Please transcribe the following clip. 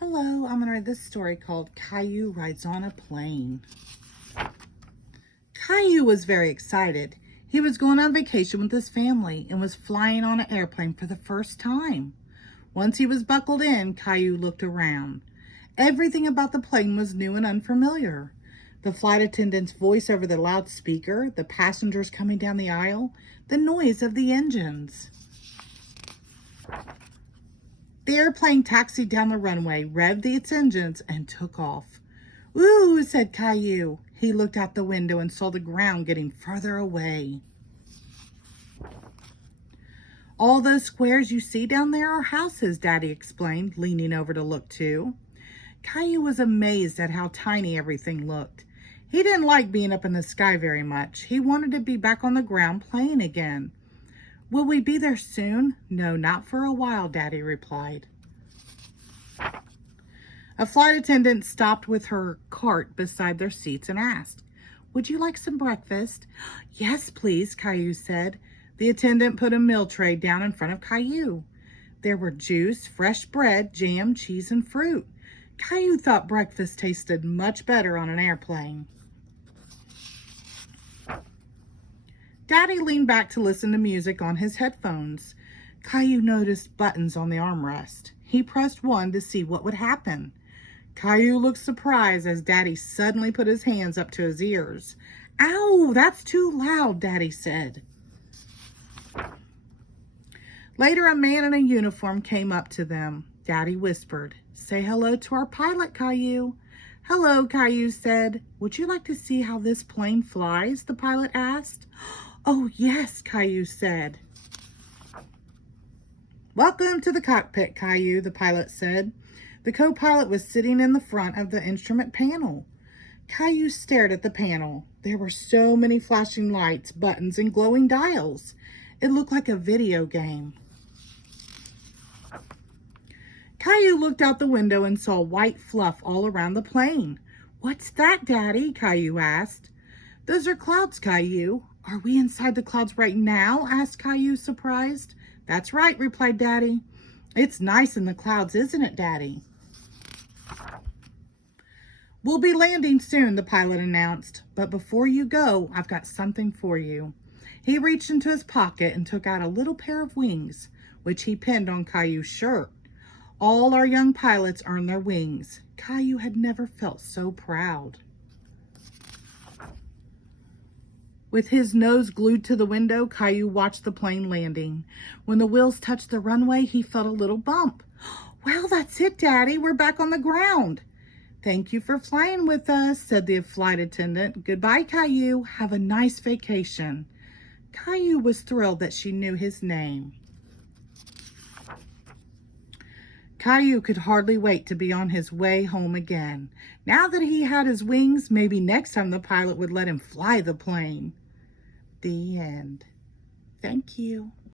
Hello, I'm going to read this story called Caillou Rides on a Plane. Caillou was very excited. He was going on vacation with his family and was flying on an airplane for the first time. Once he was buckled in, Caillou looked around. Everything about the plane was new and unfamiliar. The flight attendant's voice over the loudspeaker, the passengers coming down the aisle, the noise of the engines. The airplane taxied down the runway, revved its engines, and took off. "Ooh," said Caillou. He looked out the window and saw the ground getting further away. "All those squares you see down there are houses," Daddy explained, leaning over to look too. Caillou was amazed at how tiny everything looked. He didn't like being up in the sky very much. He wanted to be back on the ground playing again. "Will we be there soon?" "No, not for a while," Daddy replied. A flight attendant stopped with her cart beside their seats and asked, "Would you like some breakfast?" "Yes, please," Caillou said. The attendant put a meal tray down in front of Caillou. There were juice, fresh bread, jam, cheese, and fruit. Caillou thought breakfast tasted much better on an airplane. Daddy leaned back to listen to music on his headphones. Caillou noticed buttons on the armrest. He pressed one to see what would happen. Caillou looked surprised as Daddy suddenly put his hands up to his ears. "Ow, that's too loud," Daddy said. Later, a man in a uniform came up to them. Daddy whispered, "Say hello to our pilot, Caillou." "Hello," Caillou said. "Would you like to see how this plane flies?" the pilot asked. "Oh, yes," Caillou said. "Welcome to the cockpit, Caillou," the pilot said. The co-pilot was sitting in the front of the instrument panel. Caillou stared at the panel. There were so many flashing lights, buttons, and glowing dials. It looked like a video game. Caillou looked out the window and saw white fluff all around the plane. "What's that, Daddy?" Caillou asked. "Those are clouds, Caillou." "Are we inside the clouds right now?" asked Caillou, surprised. "That's right," replied Daddy. "It's nice in the clouds, isn't it, Daddy?" "We'll be landing soon," the pilot announced. "But before you go, I've got something for you." He reached into his pocket and took out a little pair of wings, which he pinned on Caillou's shirt. All our young pilots earn their wings. Caillou had never felt so proud. With his nose glued to the window, Caillou watched the plane landing. When the wheels touched the runway, he felt a little bump. "Well, that's it, Daddy. We're back on the ground." "Thank you for flying with us," said the flight attendant. "Goodbye, Caillou. Have a nice vacation." Caillou was thrilled that she knew his name. Caillou could hardly wait to be on his way home again. Now that he had his wings, maybe next time the pilot would let him fly the plane. The end. Thank you.